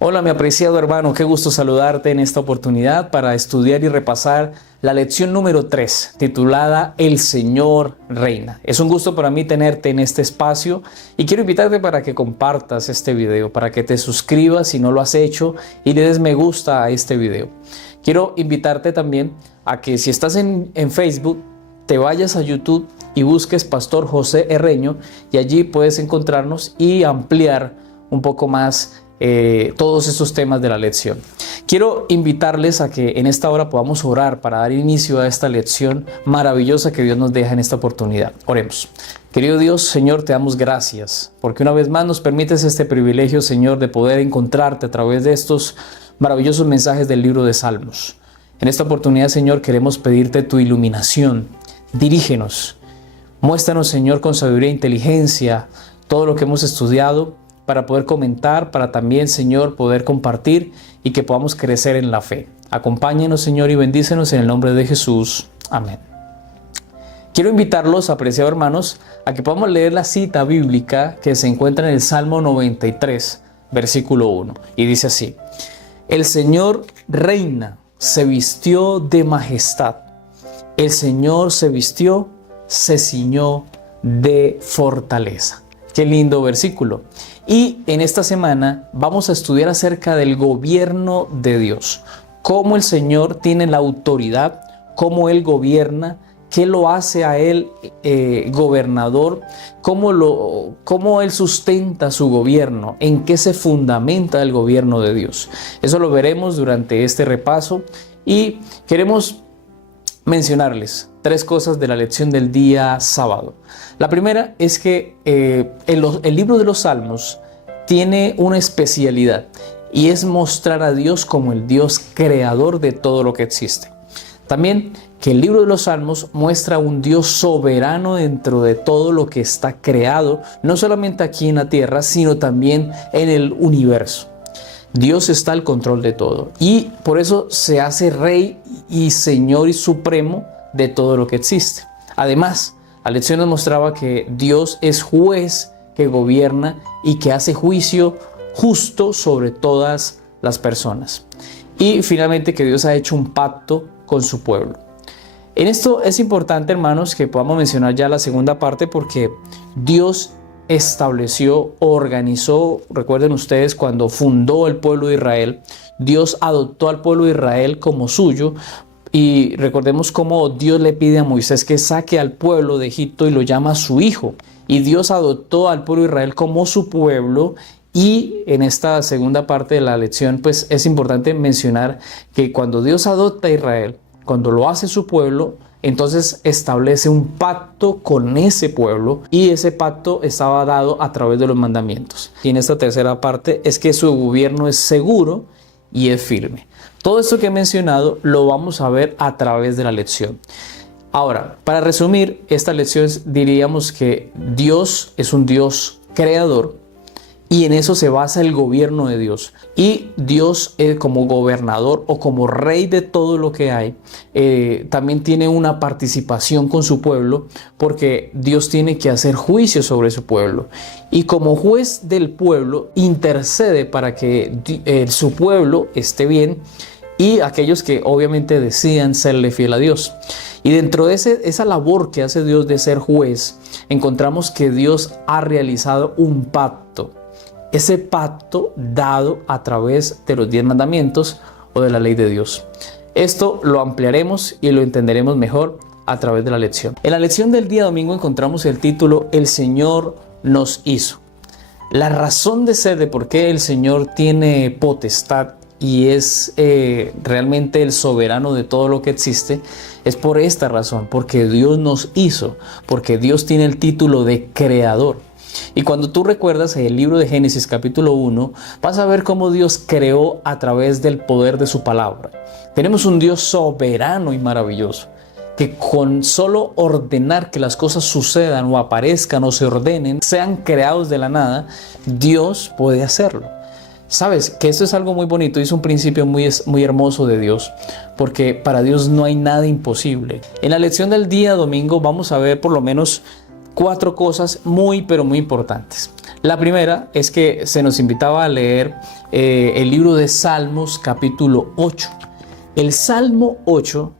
Hola mi apreciado hermano, qué gusto saludarte en esta oportunidad para estudiar y repasar la lección número 3, titulada El Señor Reina. Es un gusto para mí tenerte en este espacio y quiero invitarte para que compartas este video, para que te suscribas si no lo has hecho y le des me gusta a este video. Quiero invitarte también a que si estás en Facebook, te vayas a YouTube y busques Pastor José Herreño y allí puedes encontrarnos y ampliar un poco más todos estos temas de la lección. Quiero invitarles a que en esta hora podamos orar para dar inicio a esta lección maravillosa que Dios nos deja en esta oportunidad. Oremos. Querido Dios, Señor, te damos gracias porque una vez más nos permites este privilegio, Señor, de poder encontrarte a través de estos maravillosos mensajes del libro de Salmos. En esta oportunidad, Señor, queremos pedirte tu iluminación. Dirígenos. Muéstranos, Señor, con sabiduría e inteligencia todo lo que hemos estudiado, para poder comentar, para también, Señor, poder compartir y que podamos crecer en la fe. Acompáñenos, Señor, y bendícenos en el nombre de Jesús. Amén. Quiero invitarlos, apreciados hermanos, a que podamos leer la cita bíblica que se encuentra en el Salmo 93, versículo 1. Y dice así: El Señor reina, se vistió de majestad. El Señor se vistió, se ciñó de fortaleza. Qué lindo versículo. Y en esta semana vamos a estudiar acerca del gobierno de Dios. Cómo el Señor tiene la autoridad, cómo Él gobierna, qué lo hace a Él gobernador, cómo Él sustenta su gobierno, en qué se fundamenta el gobierno de Dios. Eso lo veremos durante este repaso y queremos mencionarles 3 cosas de la lección del día sábado. La primera es que el libro de los Salmos tiene una especialidad y es mostrar a Dios como el Dios creador de todo lo que existe. También que el libro de los Salmos muestra un Dios soberano dentro de todo lo que está creado, no solamente aquí en la tierra, sino también en el universo. Dios está al control de todo y por eso se hace Rey y Señor y Supremo de todo lo que existe. Además, la lección nos mostraba que Dios es juez que gobierna y que hace juicio justo sobre todas las personas. Y finalmente que Dios ha hecho un pacto con su pueblo. En esto es importante, hermanos, que podamos mencionar ya la segunda parte porque Dios estableció, organizó, recuerden ustedes, cuando fundó el pueblo de Israel, Dios adoptó al pueblo de Israel como suyo. Y recordemos cómo Dios le pide a Moisés que saque al pueblo de Egipto y lo llama su hijo. Y Dios adoptó al pueblo de Israel como su pueblo. Y en esta segunda parte de la lección, pues es importante mencionar que cuando Dios adopta a Israel, cuando lo hace su pueblo, entonces establece un pacto con ese pueblo y ese pacto estaba dado a través de los mandamientos. Y en esta tercera parte es que su gobierno es seguro y es firme. Todo esto que he mencionado lo vamos a ver a través de la lección. Ahora, para resumir esta lección, diríamos que Dios es un Dios creador y en eso se basa el gobierno de Dios. Y Dios como gobernador o como rey de todo lo que hay, también tiene una participación con su pueblo porque Dios tiene que hacer juicio sobre su pueblo. Y como juez del pueblo intercede para que su pueblo esté bien y aquellos que obviamente decidan serle fiel a Dios. Y dentro de esa labor que hace Dios de ser juez, encontramos que Dios ha realizado un pacto. Ese pacto dado a través de los 10 mandamientos o de la ley de Dios. Esto lo ampliaremos y lo entenderemos mejor a través de la lección. En la lección del día domingo encontramos el título El Señor nos hizo. La razón de ser de por qué el Señor tiene potestad y es realmente el soberano de todo lo que existe es por esta razón, porque Dios nos hizo, porque Dios tiene el título de creador. Y cuando tú recuerdas el libro de Génesis capítulo 1, vas a ver cómo Dios creó a través del poder de su palabra. Tenemos un Dios soberano y maravilloso, que con solo ordenar que las cosas sucedan o aparezcan o se ordenen, sean creados de la nada, Dios puede hacerlo. Sabes que esto es algo muy bonito y es un principio muy hermoso de Dios, porque para Dios no hay nada imposible. En la lección del día domingo vamos a ver por lo menos 4 cosas muy pero muy importantes. La primera es que se nos invitaba a leer el libro de Salmos capítulo 8. El Salmo 8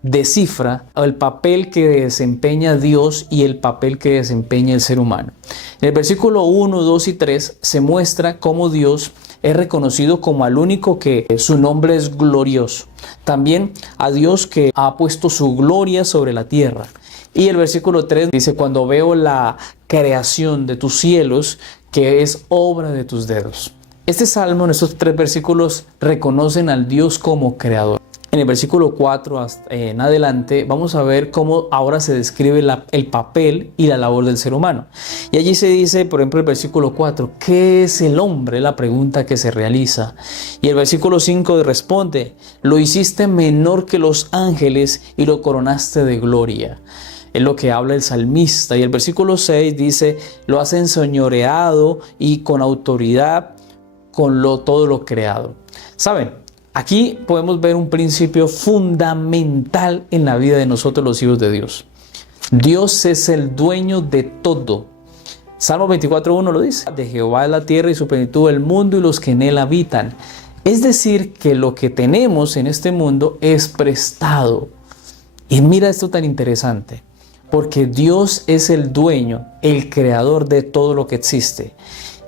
descifra el papel que desempeña Dios y el papel que desempeña el ser humano. En el versículo 1, 2 y 3 se muestra cómo Dios es reconocido como al único que su nombre es glorioso. También a Dios que ha puesto su gloria sobre la tierra. Y el versículo 3 dice, cuando veo la creación de tus cielos, que es obra de tus dedos. Este salmo, en estos 3 versículos, reconocen al Dios como creador. En el versículo 4 en adelante vamos a ver cómo ahora se describe el papel y la labor del ser humano. Y allí se dice, por ejemplo, el versículo 4, ¿qué es el hombre? La pregunta que se realiza. Y el versículo 5 responde, lo hiciste menor que los ángeles y lo coronaste de gloria. Es lo que habla el salmista. Y el versículo 6 dice, lo has enseñoreado y con autoridad con todo lo creado. ¿Saben? Aquí podemos ver un principio fundamental en la vida de nosotros los hijos de Dios. Dios es el dueño de todo. Salmo 24:1 lo dice. De Jehová es la tierra y su plenitud, el mundo y los que en él habitan. Es decir, que lo que tenemos en este mundo es prestado. Y mira esto tan interesante. Porque Dios es el dueño, el creador de todo lo que existe.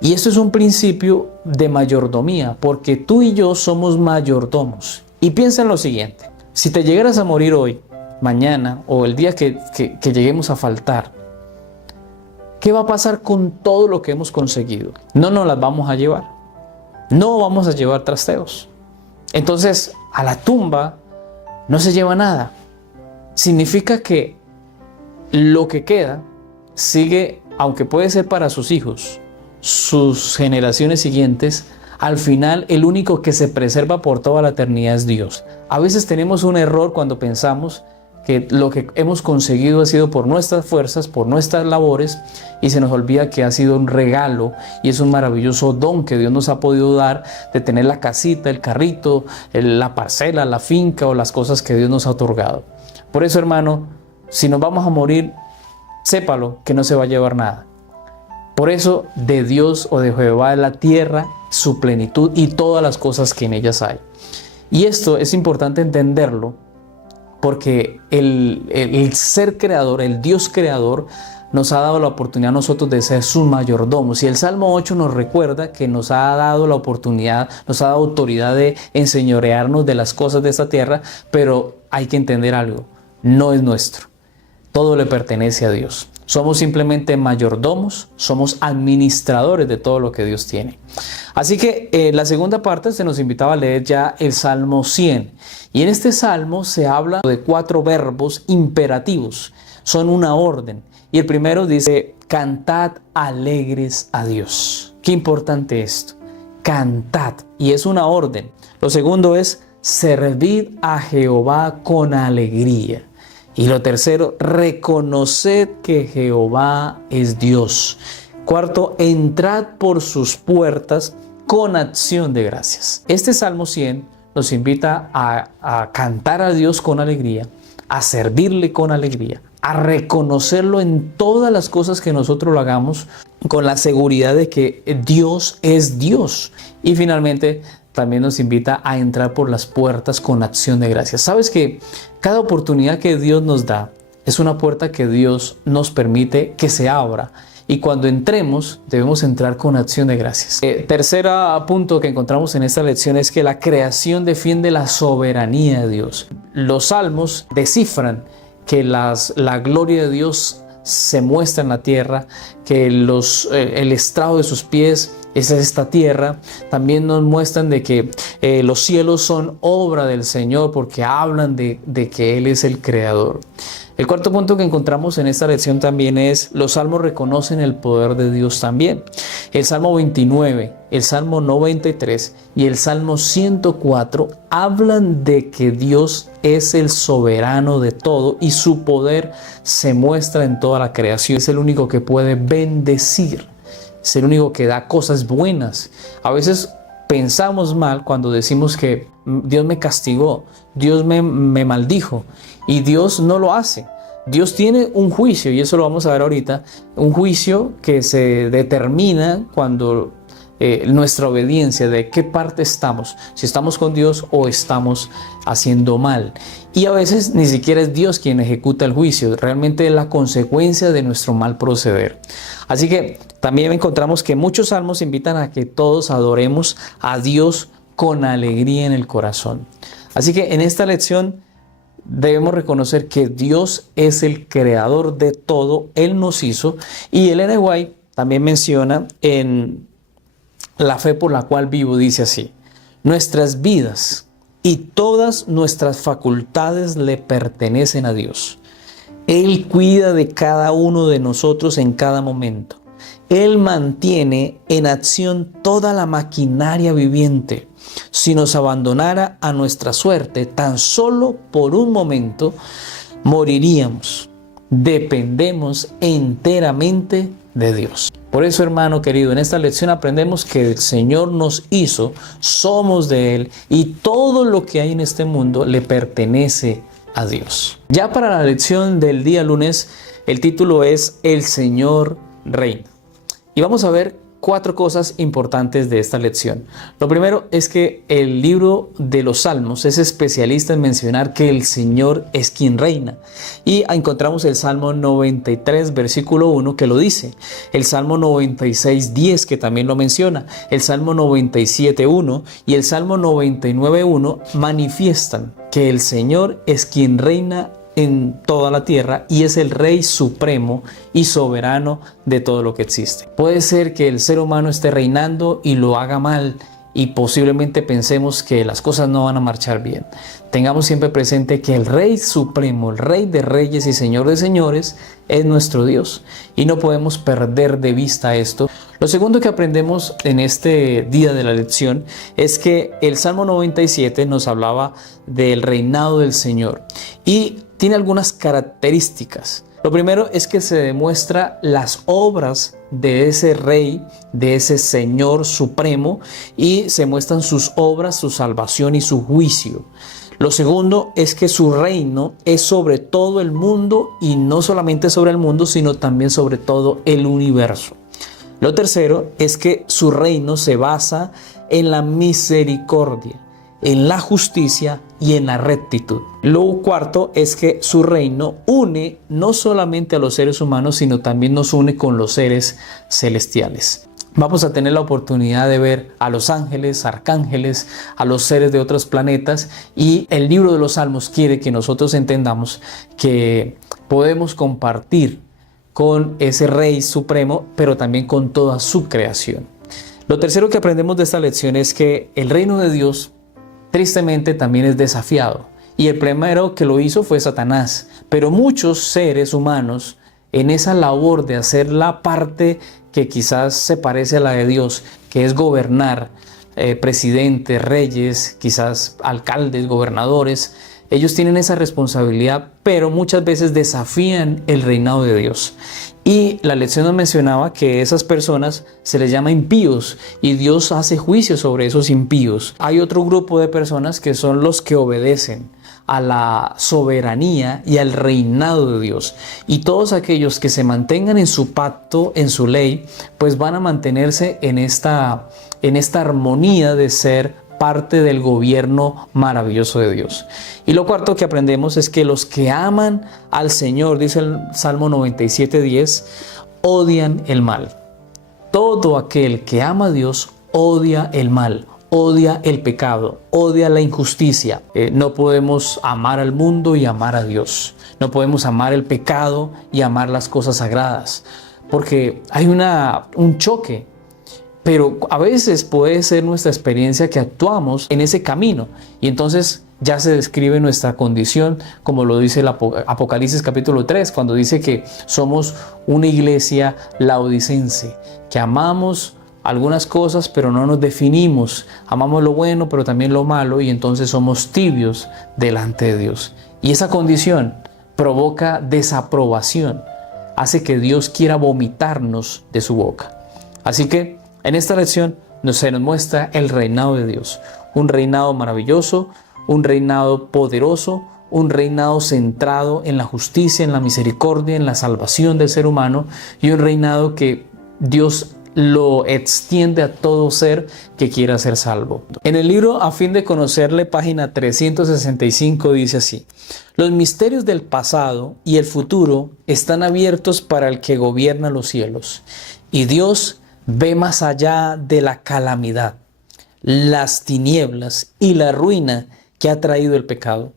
Y esto es un principio de mayordomía, porque tú y yo somos mayordomos. Y piensa en lo siguiente, si te llegaras a morir hoy, mañana o el día que lleguemos a faltar, ¿qué va a pasar con todo lo que hemos conseguido? No nos las vamos a llevar, no vamos a llevar trasteos. Entonces, a la tumba no se lleva nada. Significa que lo que queda sigue, aunque puede ser para sus hijos, sus generaciones siguientes, al final el único que se preserva por toda la eternidad es Dios. A veces tenemos un error cuando pensamos que lo que hemos conseguido ha sido por nuestras fuerzas, por nuestras labores, y se nos olvida que ha sido un regalo y es un maravilloso don que Dios nos ha podido dar de tener la casita, el carrito, la parcela, la finca o las cosas que Dios nos ha otorgado. Por eso, hermano, si nos vamos a morir, sépalo que no se va a llevar nada. Por eso de Dios o de Jehová es la tierra, su plenitud y todas las cosas que en ellas hay. Y esto es importante entenderlo porque el ser creador, el Dios creador, nos ha dado la oportunidad a nosotros de ser sus mayordomos. Y el Salmo 8 nos recuerda que nos ha dado la oportunidad, nos ha dado autoridad de enseñorearnos de las cosas de esta tierra, pero hay que entender algo, no es nuestro. Todo le pertenece a Dios. Somos simplemente mayordomos, somos administradores de todo lo que Dios tiene. Así que la segunda parte se nos invitaba a leer ya el Salmo 100. Y en este Salmo se habla de 4 verbos imperativos. Son una orden. Y el primero dice, cantad alegres a Dios. Qué importante esto. Cantad. Y es una orden. Lo segundo es, servid a Jehová con alegría. Y lo tercero, reconoced que Jehová es Dios. Cuarto, entrad por sus puertas con acción de gracias. Este Salmo 100 nos invita a cantar a Dios con alegría, a servirle con alegría, a reconocerlo en todas las cosas que nosotros lo hagamos con la seguridad de que Dios es Dios. Y finalmente, también nos invita a entrar por las puertas con acción de gracias. ¿Sabes que cada oportunidad que Dios nos da es una puerta que Dios nos permite que se abra? Y cuando entremos, debemos entrar con acción de gracias. Tercer punto que encontramos en esta lección es que la creación defiende la soberanía de Dios. Los salmos descifran que la gloria de Dios se muestra en la tierra, que el estrado de sus pies es esta tierra. También nos muestran de que los cielos son obra del Señor porque hablan de que Él es el creador. El cuarto punto que encontramos en esta lección también es los salmos reconocen el poder de Dios también. El Salmo 29, el Salmo 93 y el Salmo 104 hablan de que Dios es el soberano de todo y su poder se muestra en toda la creación. Es el único que puede bendecir, es el único que da cosas buenas. A veces pensamos mal cuando decimos que Dios me castigó, Dios me maldijo, y Dios no lo hace. Dios tiene un juicio, y eso lo vamos a ver ahorita, un juicio que se determina cuando nuestra obediencia, de qué parte estamos, si estamos con Dios o estamos haciendo mal. Y a veces ni siquiera es Dios quien ejecuta el juicio, realmente es la consecuencia de nuestro mal proceder. Así que también encontramos que muchos salmos invitan a que todos adoremos a Dios con alegría en el corazón. Así que en esta lección debemos reconocer que Dios es el creador de todo, Él nos hizo, y Ellen White también menciona en La fe por la cual vivo, dice así: nuestras vidas y todas nuestras facultades le pertenecen a Dios. Él cuida de cada uno de nosotros en cada momento. Él mantiene en acción toda la maquinaria viviente. Si nos abandonara a nuestra suerte, tan solo por un momento, moriríamos. Dependemos enteramente de Dios. Por eso, hermano querido, en esta lección aprendemos que el Señor nos hizo, somos de Él, y todo lo que hay en este mundo le pertenece a Dios. Ya para la lección del día lunes, el título es El Señor Reina. Y vamos a ver 4 cosas importantes de esta lección. Lo primero es que el libro de los Salmos es especialista en mencionar que el Señor es quien reina. Y encontramos el Salmo 93, versículo 1, que lo dice. El Salmo 96, 10, que también lo menciona. El Salmo 97, 1 y el Salmo 99, 1 manifiestan que el Señor es quien reina en toda la tierra y es el Rey supremo y soberano de todo lo que existe. Puede ser que el ser humano esté reinando y lo haga mal y posiblemente pensemos que las cosas no van a marchar bien. Tengamos siempre presente que el Rey supremo, el Rey de reyes y Señor de señores es nuestro Dios y no podemos perder de vista esto. Lo segundo que aprendemos en este día de la lección es que el Salmo 97 nos hablaba del reinado del Señor y tiene algunas características. Lo primero es que se demuestra las obras de ese Rey, de ese Señor supremo, y se muestran sus obras, su salvación y su juicio. Lo segundo es que su reino es sobre todo el mundo, y no solamente sobre el mundo, sino también sobre todo el universo. Lo tercero es que su reino se basa en la misericordia, en la justicia y en la rectitud. Lo cuarto es que su reino une no solamente a los seres humanos, sino también nos une con los seres celestiales. Vamos a tener la oportunidad de ver a los ángeles, arcángeles, a los seres de otros planetas, y el libro de los Salmos quiere que nosotros entendamos que podemos compartir con ese Rey supremo, pero también con toda su creación. Lo tercero que aprendemos de esta lección es que el reino de Dios tristemente también es desafiado, y el primero que lo hizo fue Satanás, pero muchos seres humanos en esa labor de hacer la parte que quizás se parece a la de Dios, que es gobernar, presidentes, reyes, quizás alcaldes, gobernadores, ellos tienen esa responsabilidad, pero muchas veces desafían el reinado de Dios. Y la lección nos mencionaba que esas personas se les llama impíos y Dios hace juicio sobre esos impíos. Hay otro grupo de personas que son los que obedecen a la soberanía y al reinado de Dios. Y todos aquellos que se mantengan en su pacto, en su ley, pues van a mantenerse en esta armonía de ser parte del gobierno maravilloso de Dios. Y lo cuarto que aprendemos es que los que aman al Señor, dice el Salmo 97:10, odian el mal. Todo aquel que ama a Dios odia el mal, odia el pecado, odia la injusticia. No podemos amar al mundo y amar a Dios. No podemos amar el pecado y amar las cosas sagradas, porque hay un choque. Pero a veces puede ser nuestra experiencia que actuamos en ese camino y entonces ya se describe nuestra condición, como lo dice el Apocalipsis capítulo 3, cuando dice que somos una iglesia laodicense, que amamos algunas cosas pero no nos definimos, amamos lo bueno pero también lo malo, y entonces somos tibios delante de Dios. Y esa condición provoca desaprobación, hace que Dios quiera vomitarnos de su boca. Así que en esta lección se nos muestra el reinado de Dios, un reinado maravilloso, un reinado poderoso, un reinado centrado en la justicia, en la misericordia, en la salvación del ser humano, y un reinado que Dios lo extiende a todo ser que quiera ser salvo. En el libro A fin de conocerle, página 365, dice así: los misterios del pasado y el futuro están abiertos para el que gobierna los cielos, y Dios ve más allá de la calamidad, las tinieblas y la ruina que ha traído el pecado.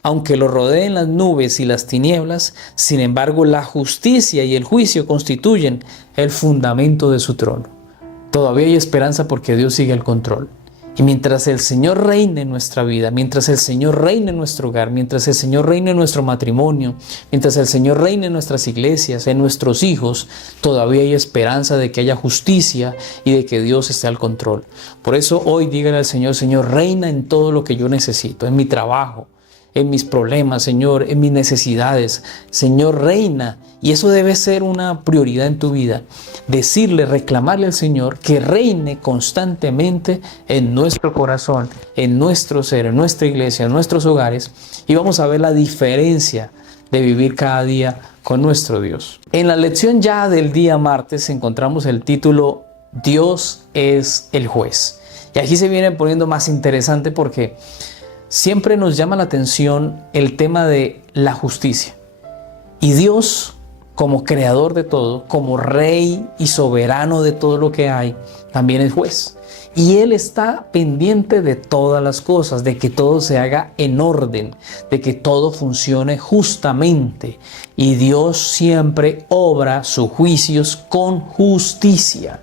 Aunque lo rodeen las nubes y las tinieblas, sin embargo la justicia y el juicio constituyen el fundamento de su trono. Todavía hay esperanza porque Dios sigue el control. Y mientras el Señor reine en nuestra vida, mientras el Señor reine en nuestro hogar, mientras el Señor reine en nuestro matrimonio, mientras el Señor reine en nuestras iglesias, en nuestros hijos, todavía hay esperanza de que haya justicia y de que Dios esté al control. Por eso hoy dígale al Señor: Señor, reina en todo lo que yo necesito, en mi trabajo, en mis problemas, Señor, en mis necesidades. Señor, reina. Y eso debe ser una prioridad en tu vida. Decirle, reclamarle al Señor que reine constantemente en nuestro corazón, en nuestro ser, en nuestra iglesia, en nuestros hogares. Y vamos a ver la diferencia de vivir cada día con nuestro Dios. En la lección ya del día martes encontramos el título Dios es el juez. Y aquí se viene poniendo más interesante porque siempre nos llama la atención el tema de la justicia. Y Dios, como creador de todo, como rey y soberano de todo lo que hay, también es juez. Y Él está pendiente de todas las cosas, de que todo se haga en orden, de que todo funcione justamente. Y Dios siempre obra sus juicios con justicia.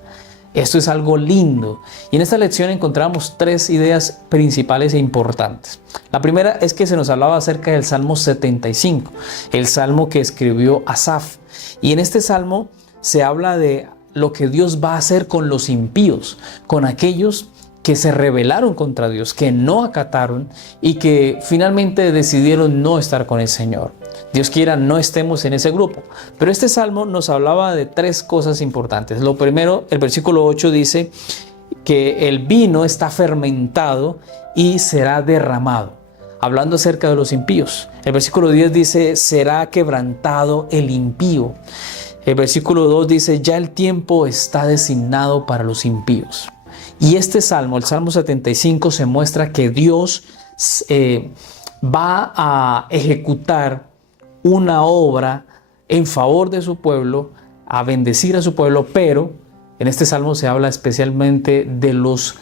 Esto es algo lindo. Y en esta lección encontramos tres ideas principales e importantes. La primera es que se nos hablaba acerca del Salmo 75, el salmo que escribió Asaf. Y en este salmo se habla de lo que Dios va a hacer con los impíos, con aquellos que se rebelaron contra Dios, que no acataron y que finalmente decidieron no estar con el Señor. Dios quiera no estemos en ese grupo. Pero este salmo nos hablaba de tres cosas importantes. Lo primero, el versículo 8 dice que el vino está fermentado y será derramado, hablando acerca de los impíos. El versículo 10 dice: será quebrantado el impío. El versículo 2 dice: ya el tiempo está designado para los impíos. Y este salmo, el Salmo 75, se muestra que Dios va a ejecutar una obra en favor de su pueblo, a bendecir a su pueblo, pero en este salmo se habla especialmente de los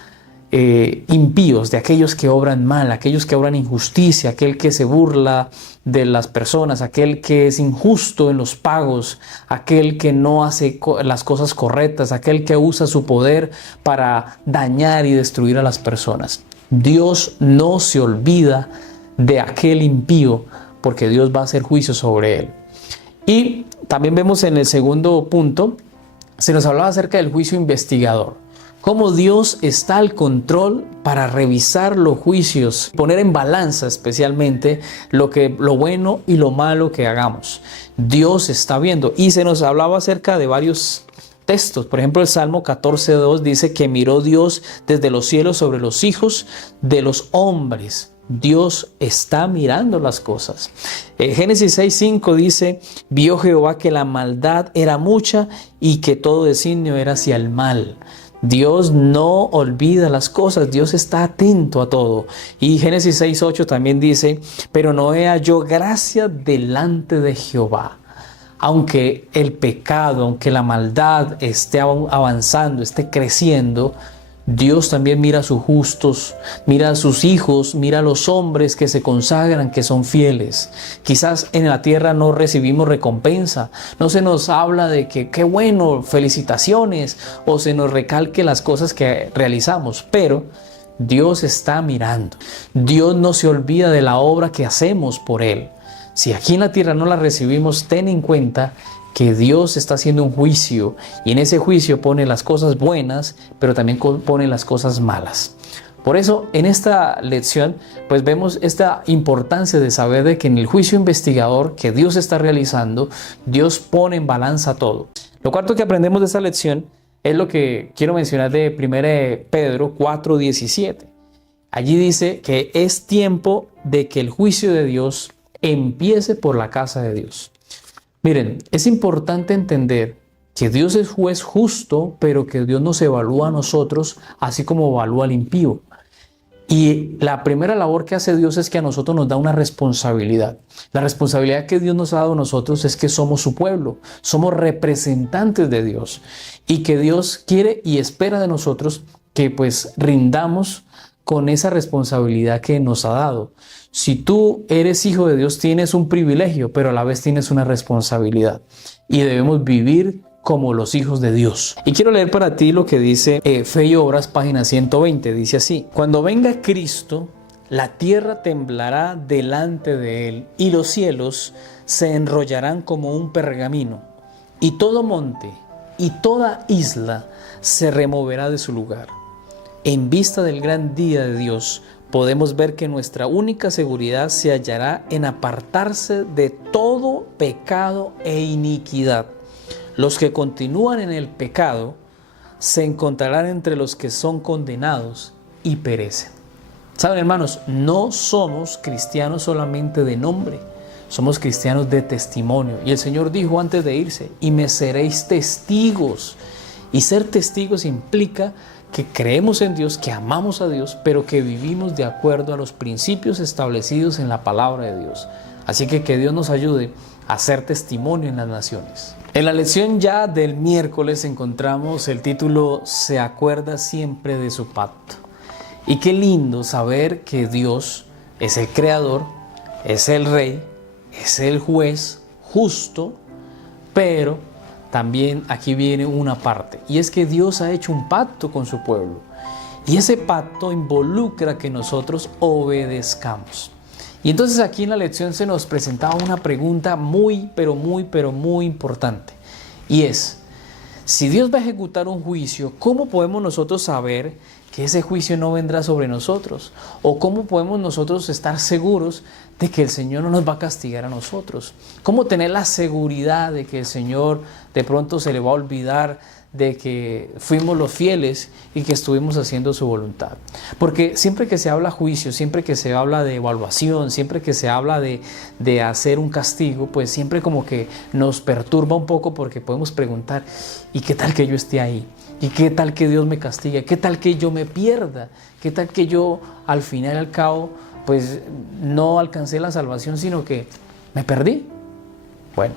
impíos, de aquellos que obran mal, aquellos que obran injusticia, aquel que se burla de las personas, aquel que es injusto en los pagos, aquel que no hace las cosas correctas, aquel que usa su poder para dañar y destruir a las personas. Dios no se olvida de aquel impío, porque Dios va a hacer juicio sobre él. Y también vemos en el segundo punto, se nos hablaba acerca del juicio investigador. Cómo Dios está al control para revisar los juicios, poner en balanza especialmente lo bueno y lo malo que hagamos. Dios está viendo. Y se nos hablaba acerca de varios textos. Por ejemplo, el Salmo 14:2 dice que miró Dios desde los cielos sobre los hijos de los hombres. Dios está mirando las cosas. Génesis 6:5 dice: vio Jehová que la maldad era mucha y que todo designio era hacia el mal. Dios no olvida las cosas, Dios está atento a todo. Y Génesis 6:8 también dice: pero Noé halló gracia delante de Jehová. Aunque el pecado, aunque la maldad esté avanzando, esté creciendo, Dios también mira a sus justos, mira a sus hijos, mira a los hombres que se consagran, que son fieles. Quizás en la tierra no recibimos recompensa, no se nos habla de que qué bueno, felicitaciones, o se nos recalque las cosas que realizamos, pero Dios está mirando. Dios no se olvida de la obra que hacemos por Él. Si aquí en la tierra no la recibimos, ten en cuenta que Dios está haciendo un juicio, y en ese juicio pone las cosas buenas, pero también pone las cosas malas. Por eso, en esta lección, pues vemos esta importancia de saber de que en el juicio investigador que Dios está realizando, Dios pone en balanza todo. Lo cuarto que aprendemos de esta lección es lo que quiero mencionar de 1 Pedro 4:17. Allí dice que es tiempo de que el juicio de Dios empiece por la casa de Dios. Miren, es importante entender que Dios es juez justo, pero que Dios nos evalúa a nosotros así como evalúa al impío. Y la primera labor que hace Dios es que a nosotros nos da una responsabilidad. La responsabilidad que Dios nos ha dado a nosotros es que somos su pueblo, somos representantes de Dios y que Dios quiere y espera de nosotros que pues rindamos con esa responsabilidad que nos ha dado. Si tú eres hijo de Dios, tienes un privilegio, pero a la vez tienes una responsabilidad y debemos vivir como los hijos de Dios. Y quiero leer para ti lo que dice Fe y Obras, página 120. Dice así: cuando venga Cristo, la tierra temblará delante de él y los cielos se enrollarán como un pergamino y todo monte y toda isla se removerá de su lugar. En vista del gran día de Dios, podemos ver que nuestra única seguridad se hallará en apartarse de todo pecado e iniquidad. Los que continúan en el pecado se encontrarán entre los que son condenados y perecen. Saben, hermanos, no somos cristianos solamente de nombre, somos cristianos de testimonio. Y el Señor dijo antes de irse: y me seréis testigos. Y ser testigos implica que creemos en Dios, que amamos a Dios, pero que vivimos de acuerdo a los principios establecidos en la palabra de Dios. Así que Dios nos ayude a ser testimonio en las naciones. En la lección ya del miércoles encontramos el título Se acuerda siempre de su pacto. Y qué lindo saber que Dios es el creador, es el rey, es el juez justo, pero también aquí viene una parte, y es que Dios ha hecho un pacto con su pueblo, y ese pacto involucra que nosotros obedezcamos. Y entonces aquí en la lección se nos presentaba una pregunta muy importante, y es: si Dios va a ejecutar un juicio, ¿cómo podemos nosotros saber que ese juicio no vendrá sobre nosotros? ¿O cómo podemos nosotros estar seguros de que el Señor no nos va a castigar a nosotros? ¿Cómo tener la seguridad de que el Señor de pronto se le va a olvidar de que fuimos los fieles y que estuvimos haciendo su voluntad? Porque siempre que se habla juicio, siempre que se habla de evaluación, siempre que se habla de hacer un castigo, pues siempre como que nos perturba un poco, porque podemos preguntar: ¿y qué tal que yo esté ahí? ¿Y qué tal que Dios me castigue? ¿Qué tal que yo me pierda? ¿Qué tal que yo al final y al cabo pues no alcancé la salvación, sino que me perdí? Bueno,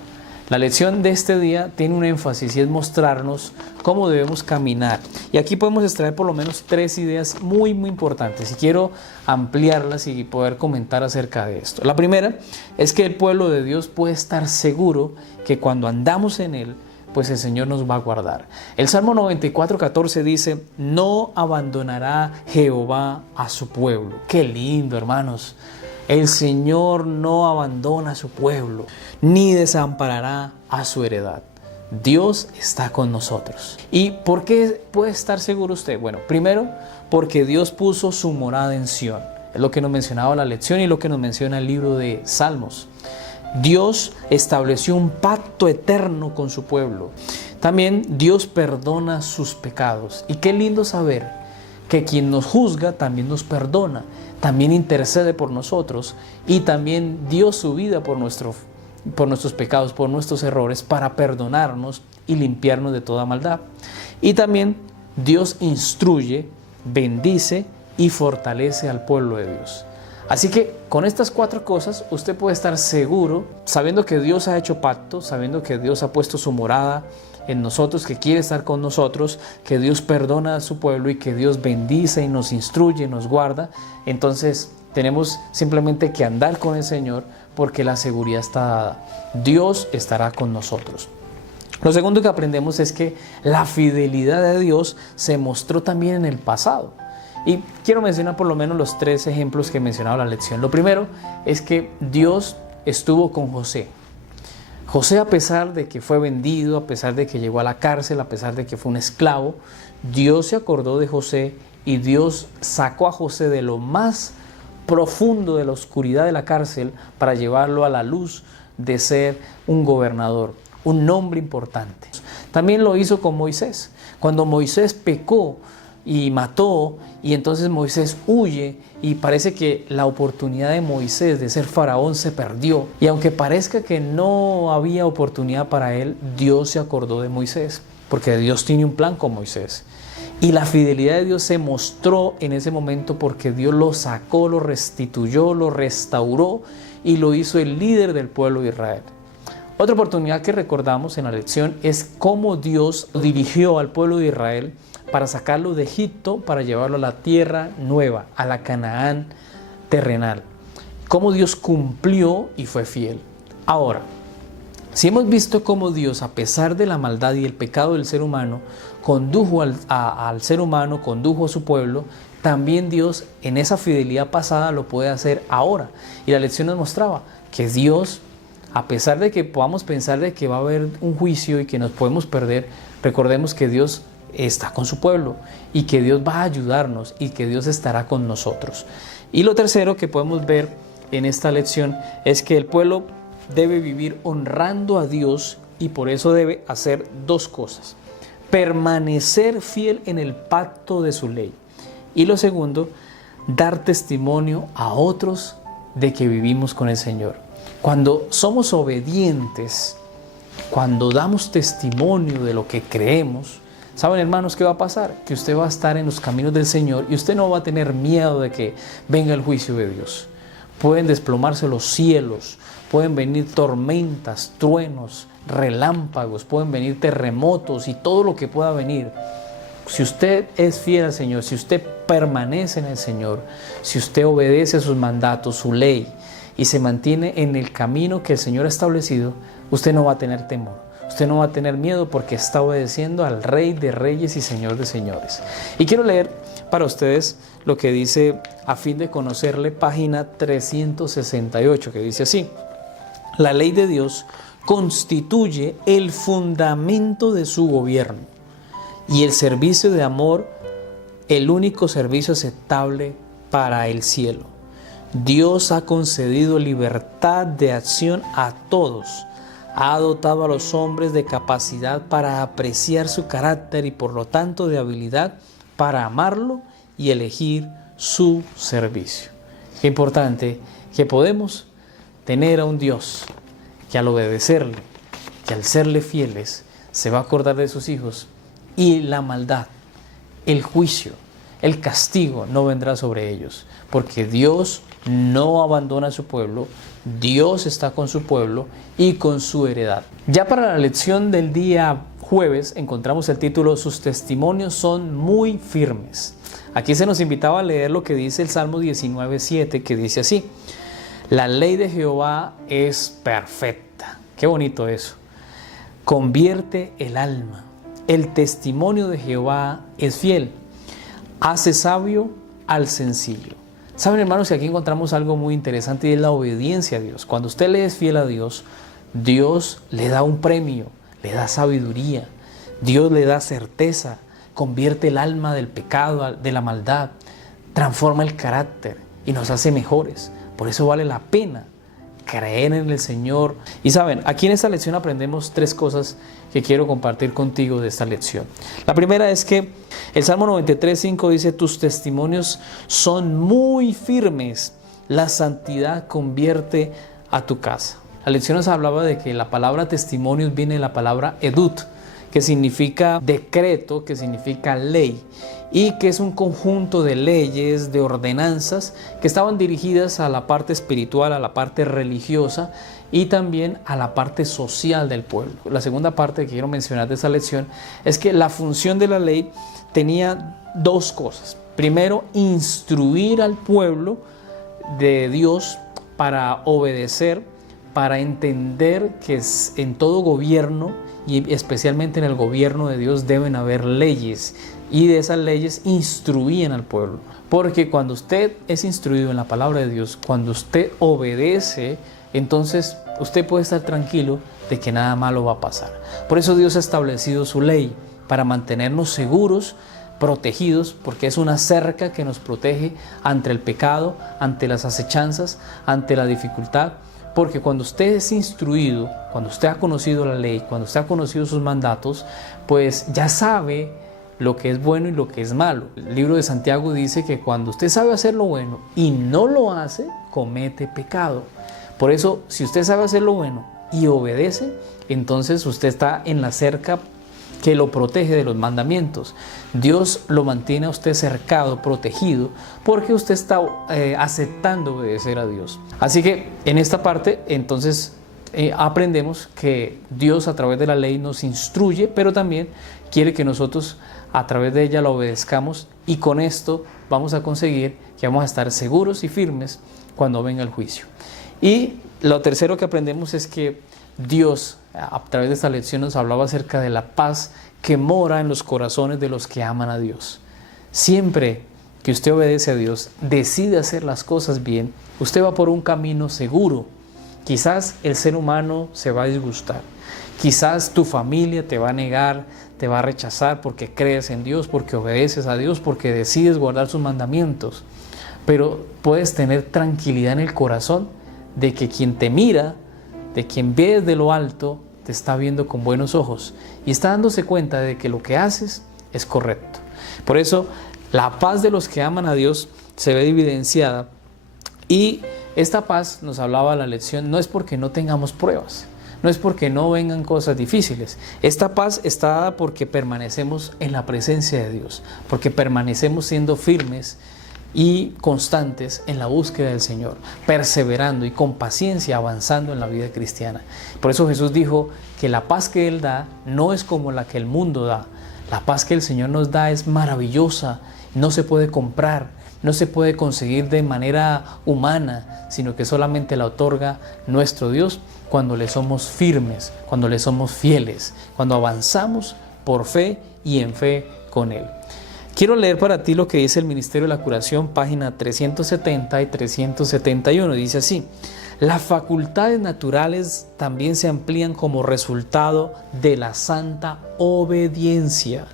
la lección de este día tiene un énfasis, y es mostrarnos cómo debemos caminar. Y aquí podemos extraer por lo menos 3 ideas muy importantes, y quiero ampliarlas y poder comentar acerca de esto. La primera es que el pueblo de Dios puede estar seguro que cuando andamos en él, pues el Señor nos va a guardar. El Salmo 94:14 dice: no abandonará Jehová a su pueblo. Qué lindo, hermanos. El Señor no abandona a su pueblo, ni desamparará a su heredad. Dios está con nosotros. ¿Y por qué puede estar seguro usted? Bueno, primero, porque Dios puso su morada en Sión. Es lo que nos mencionaba la lección y lo que nos menciona el libro de Salmos. Dios estableció un pacto eterno con su pueblo. También Dios perdona sus pecados. Y qué lindo saber que quien nos juzga también nos perdona, también intercede por nosotros, y también dio su vida por nuestros pecados, por nuestros errores, para perdonarnos y limpiarnos de toda maldad. Y también Dios instruye, bendice y fortalece al pueblo de Dios. Así que con estas 4 cosas usted puede estar seguro, sabiendo que Dios ha hecho pacto, sabiendo que Dios ha puesto su morada en nosotros, que quiere estar con nosotros, que Dios perdona a su pueblo y que Dios bendice y nos instruye, nos guarda. Entonces tenemos simplemente que andar con el Señor, porque la seguridad está dada. Dios estará con nosotros. Lo segundo que aprendemos es que la fidelidad de Dios se mostró también en el pasado. Y quiero mencionar por lo menos los 3 ejemplos que mencionaba la lección. Lo primero es que Dios estuvo con José. José, a pesar de que fue vendido, a pesar de que llegó a la cárcel, a pesar de que fue un esclavo, Dios se acordó de José, y Dios sacó a José de lo más profundo de la oscuridad de la cárcel para llevarlo a la luz de ser un gobernador, un hombre importante. También lo hizo con Moisés. Cuando Moisés pecó, y mató, y entonces Moisés huye y parece que la oportunidad de Moisés de ser faraón se perdió. Y aunque parezca que no había oportunidad para él, Dios se acordó de Moisés, porque Dios tiene un plan con Moisés. Y la fidelidad de Dios se mostró en ese momento porque Dios lo sacó, lo restituyó, lo restauró y lo hizo el líder del pueblo de Israel. Otra oportunidad que recordamos en la lección es cómo Dios dirigió al pueblo de Israel para sacarlo de Egipto, para llevarlo a la tierra nueva, a la Canaán terrenal. Cómo Dios cumplió y fue fiel. Ahora, si hemos visto cómo Dios, a pesar de la maldad y el pecado del ser humano, condujo al ser humano, condujo a su pueblo, también Dios en esa fidelidad pasada lo puede hacer ahora. Y la lección nos mostraba que Dios, a pesar de que podamos pensar de que va a haber un juicio y que nos podemos perder, recordemos que Dios está con su pueblo y que Dios va a ayudarnos y que Dios estará con nosotros. Y lo tercero que podemos ver en esta lección es que el pueblo debe vivir honrando a Dios y por eso debe hacer dos cosas: permanecer fiel en el pacto de su ley, y lo segundo, dar testimonio a otros de que vivimos con el Señor. Cuando somos obedientes, cuando damos testimonio de lo que creemos, ¿saben, hermanos, qué va a pasar? Que usted va a estar en los caminos del Señor y usted no va a tener miedo de que venga el juicio de Dios. Pueden desplomarse los cielos, pueden venir tormentas, truenos, relámpagos, pueden venir terremotos y todo lo que pueda venir. Si usted es fiel al Señor, si usted permanece en el Señor, si usted obedece a sus mandatos, su ley, y se mantiene en el camino que el Señor ha establecido, usted no va a tener temor. Usted no va a tener miedo porque está obedeciendo al Rey de Reyes y Señor de Señores. Y quiero leer para ustedes lo que dice A fin de conocerle, página 368, que dice así: la ley de Dios constituye el fundamento de su gobierno y el servicio de amor el único servicio aceptable para el cielo. Dios ha concedido libertad de acción a todos. Ha dotado a los hombres de capacidad para apreciar su carácter y por lo tanto de habilidad para amarlo y elegir su servicio. Qué importante que podemos tener a un Dios que al obedecerle, que al serle fieles, se va a acordar de sus hijos y la maldad, el juicio, el castigo no vendrá sobre ellos, porque Dios no abandona a su pueblo, Dios está con su pueblo y con su heredad. Ya para la lección del día jueves encontramos el título: sus testimonios son muy firmes. Aquí se nos invitaba a leer lo que dice el Salmo 19:7, que dice así: la ley de Jehová es perfecta. Qué bonito eso. Convierte el alma. El testimonio de Jehová es fiel. Hace sabio al sencillo. Saben, hermanos, que aquí encontramos algo muy interesante y es la obediencia a Dios. Cuando usted le es fiel a Dios, Dios le da un premio, le da sabiduría, Dios le da certeza, convierte el alma del pecado, de la maldad, transforma el carácter y nos hace mejores. Por eso vale la pena creer en el Señor. Y saben, aquí en esta lección aprendemos tres cosas que quiero compartir contigo de esta lección. La primera es que el Salmo 93:5 dice: tus testimonios son muy firmes, la santidad convierte a tu casa. La lección nos hablaba de que la palabra testimonios viene de la palabra edut, que significa decreto, que significa ley, y que es un conjunto de leyes, de ordenanzas que estaban dirigidas a la parte espiritual, a la parte religiosa y también a la parte social del pueblo. La segunda parte que quiero mencionar de esta lección es que la función de la ley tenía dos cosas. Primero, instruir al pueblo de Dios para obedecer, para entender que en todo gobierno y especialmente en el gobierno de Dios deben haber leyes, y de esas leyes instruían al pueblo. Porque cuando usted es instruido en la palabra de Dios, cuando usted obedece, entonces usted puede estar tranquilo de que nada malo va a pasar. Por eso Dios ha establecido su ley para mantenernos seguros, protegidos, porque es una cerca que nos protege ante el pecado, ante las acechanzas, ante la dificultad. Porque cuando usted es instruido, cuando usted ha conocido la ley, cuando usted ha conocido sus mandatos, pues ya sabe lo que es bueno y lo que es malo. El libro de Santiago dice que cuando usted sabe hacer lo bueno y no lo hace, comete pecado. Por eso, si usted sabe hacer lo bueno y obedece, entonces usted está en la cerca que lo protege de los mandamientos. Dios lo mantiene a usted cercado, protegido, porque usted está aceptando obedecer a Dios. Así que en esta parte, entonces, aprendemos que Dios a través de la ley nos instruye, pero también quiere que nosotros a través de ella la obedezcamos, y con esto vamos a conseguir que vamos a estar seguros y firmes cuando venga el juicio. Y lo tercero que aprendemos es que Dios, a través de esta lección, nos hablaba acerca de la paz que mora en los corazones de los que aman a Dios. Siempre que usted obedece a Dios, decide hacer las cosas bien, usted va por un camino seguro. Quizás el ser humano se va a disgustar, quizás tu familia te va a negar, te va a rechazar porque crees en Dios, porque obedeces a Dios, porque decides guardar sus mandamientos, pero puedes tener tranquilidad en el corazón de que quien te mira, de quien ve desde lo alto, te está viendo con buenos ojos y está dándose cuenta de que lo que haces es correcto. Por eso, la paz de los que aman a Dios se ve evidenciada, y esta paz, nos hablaba la lección, no es porque no tengamos pruebas, no es porque no vengan cosas difíciles. Esta paz está dada porque permanecemos en la presencia de Dios, porque permanecemos siendo firmes y constantes en la búsqueda del Señor, perseverando y con paciencia avanzando en la vida cristiana. Por eso Jesús dijo que la paz que Él da no es como la que el mundo da. La paz que el Señor nos da es maravillosa, no se puede comprar, no se puede conseguir de manera humana, sino que solamente la otorga nuestro Dios cuando le somos firmes, cuando le somos fieles, cuando avanzamos por fe y en fe con Él. Quiero leer para ti lo que dice el Ministerio de la Curación, página 370 y 371. Dice así: las facultades naturales también se amplían como resultado de la santa obediencia.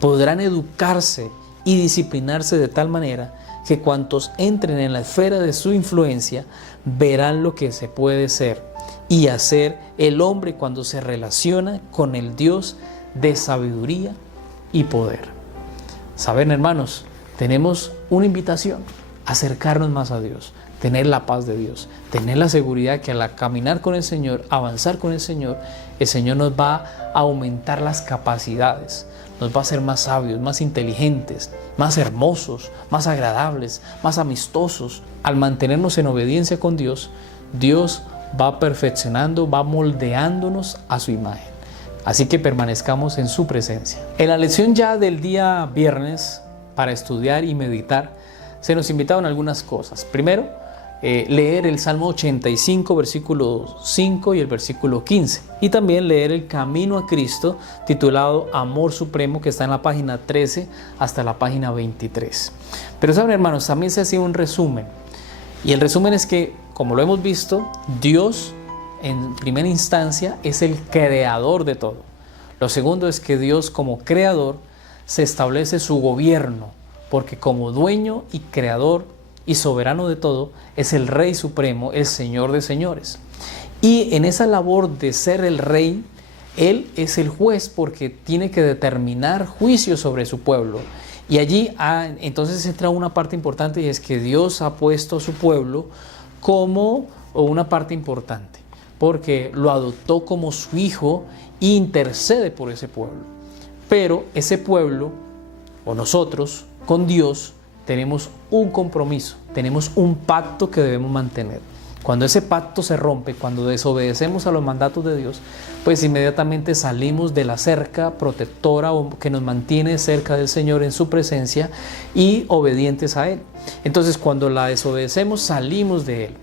Podrán educarse y disciplinarse de tal manera que cuantos entren en la esfera de su influencia verán lo que se puede ser y hacer el hombre cuando se relaciona con el Dios de sabiduría y poder. Saben, hermanos, tenemos una invitación: acercarnos más a Dios, tener la paz de Dios, tener la seguridad que al caminar con el Señor, avanzar con el Señor nos va a aumentar las capacidades, nos va a hacer más sabios, más inteligentes, más hermosos, más agradables, más amistosos. Al mantenernos en obediencia con Dios, Dios va perfeccionando, va moldeándonos a su imagen. Así que permanezcamos en su presencia. En la lección ya del día viernes, para estudiar y meditar, se nos invitaron algunas cosas. Primero, leer el Salmo 85, versículo 5 y el versículo 15. Y también leer el Camino a Cristo, titulado Amor Supremo, que está en la página 13 hasta la página 23. Pero saben, hermanos, también se hace un resumen. Y el resumen es que, como lo hemos visto, Dios en primera instancia es el creador de todo. Lo segundo es que Dios, como creador, se establece su gobierno, porque como dueño y creador y soberano de todo, es el Rey Supremo, el Señor de señores. Y en esa labor de ser el Rey, Él es el juez, porque tiene que determinar juicio sobre su pueblo. Y allí entonces entra una parte importante, y es que Dios ha puesto a su pueblo como una parte importante, porque lo adoptó como su hijo e intercede por ese pueblo. Pero ese pueblo, o nosotros, con Dios, tenemos un compromiso, tenemos un pacto que debemos mantener. Cuando ese pacto se rompe, cuando desobedecemos a los mandatos de Dios, pues inmediatamente salimos de la cerca protectora o que nos mantiene cerca del Señor en su presencia y obedientes a Él. Entonces, cuando la desobedecemos, salimos de Él.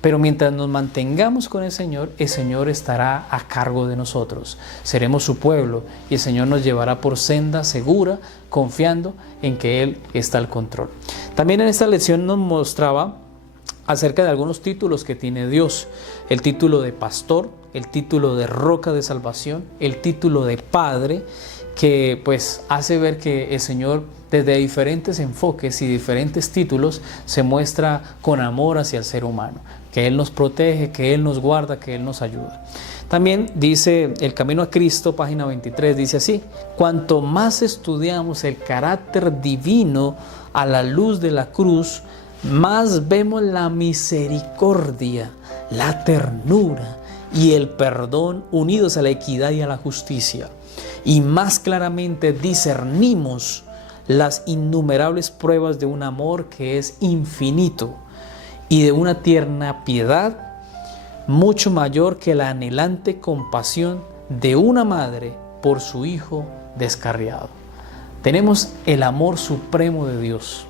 Pero mientras nos mantengamos con el Señor estará a cargo de nosotros. Seremos su pueblo y el Señor nos llevará por senda segura, confiando en que Él está al control. También en esta lección nos mostraba acerca de algunos títulos que tiene Dios: el título de pastor, el título de roca de salvación, el título de padre, que pues hace ver que el Señor, desde diferentes enfoques y diferentes títulos, se muestra con amor hacia el ser humano, que Él nos protege, que Él nos guarda, que Él nos ayuda. También dice El Camino a Cristo, página 23, dice así: cuanto más estudiamos el carácter divino a la luz de la cruz, más vemos la misericordia, la ternura y el perdón unidos a la equidad y a la justicia. Y más claramente discernimos las innumerables pruebas de un amor que es infinito y de una tierna piedad mucho mayor que la anhelante compasión de una madre por su hijo descarriado. Tenemos el amor supremo de Dios,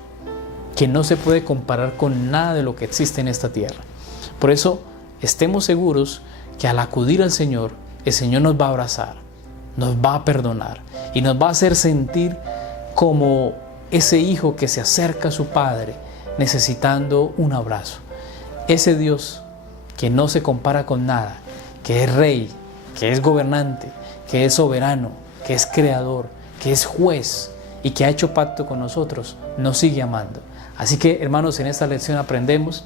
que no se puede comparar con nada de lo que existe en esta tierra. Por eso, estemos seguros que al acudir al Señor, el Señor nos va a abrazar, nos va a perdonar y nos va a hacer sentir como ese hijo que se acerca a su padre necesitando un abrazo. Ese Dios que no se compara con nada, que es rey, que es gobernante, que es soberano, que es creador, que es juez y que ha hecho pacto con nosotros, nos sigue amando. Así que, hermanos, en esta lección aprendemos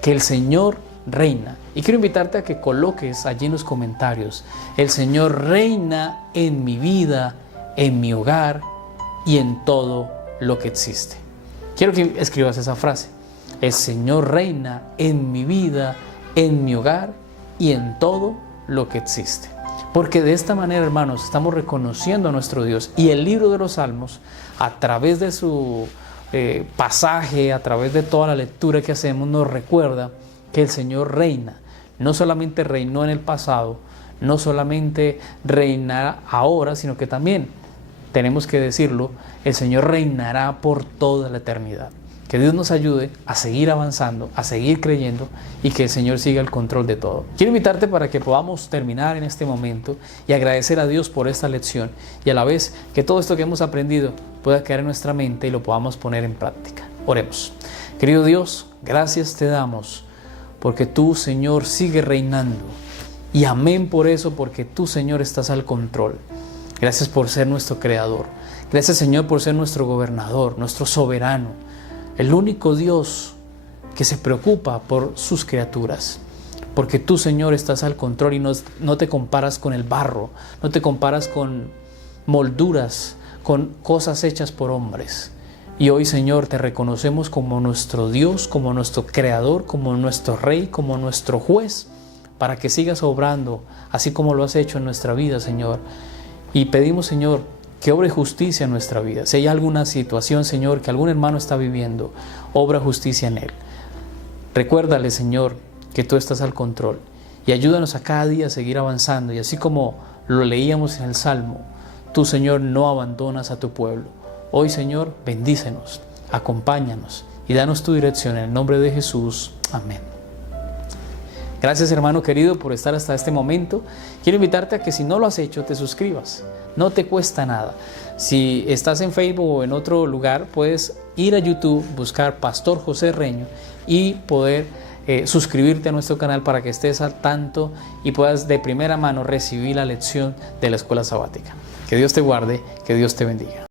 que el Señor reina. Y quiero invitarte a que coloques allí en los comentarios: el Señor reina en mi vida, en mi hogar y en todo lo que existe. Quiero que escribas esa frase: el Señor reina en mi vida, en mi hogar y en todo lo que existe. Porque de esta manera, hermanos, estamos reconociendo a nuestro Dios. Y el libro de los Salmos, a través de su pasaje, a través de toda la lectura que hacemos, nos recuerda que el Señor reina. No solamente reinó en el pasado, no solamente reina ahora, sino que también, tenemos que decirlo, el Señor reinará por toda la eternidad. Que Dios nos ayude a seguir avanzando, a seguir creyendo y que el Señor siga el control de todo. Quiero invitarte para que podamos terminar en este momento y agradecer a Dios por esta lección y a la vez que todo esto que hemos aprendido pueda quedar en nuestra mente y lo podamos poner en práctica. Oremos. Querido Dios, gracias te damos porque tú, Señor, sigues reinando. Y amén por eso, porque tú, Señor, estás al control. Gracias por ser nuestro creador. Gracias, Señor, por ser nuestro gobernador, nuestro soberano. El único Dios que se preocupa por sus criaturas. Porque tú, Señor, estás al control y no te comparas con el barro, no te comparas con molduras, con cosas hechas por hombres. Y hoy, Señor, te reconocemos como nuestro Dios, como nuestro creador, como nuestro rey, como nuestro juez, para que sigas obrando, así como lo has hecho en nuestra vida, Señor. Y pedimos, Señor, que obre justicia en nuestra vida. Si hay alguna situación, Señor, que algún hermano está viviendo, obra justicia en él. Recuérdale, Señor, que tú estás al control y ayúdanos a cada día a seguir avanzando. Y así como lo leíamos en el Salmo, tú, Señor, no abandonas a tu pueblo. Hoy, Señor, bendícenos, acompáñanos y danos tu dirección en el nombre de Jesús. Amén. Gracias, hermano querido, por estar hasta este momento. Quiero invitarte a que si no lo has hecho, te suscribas. No te cuesta nada. Si estás en Facebook o en otro lugar, puedes ir a YouTube, buscar Pastor José Reño y poder suscribirte a nuestro canal para que estés al tanto y puedas de primera mano recibir la lección de la escuela sabática. Que Dios te guarde, que Dios te bendiga.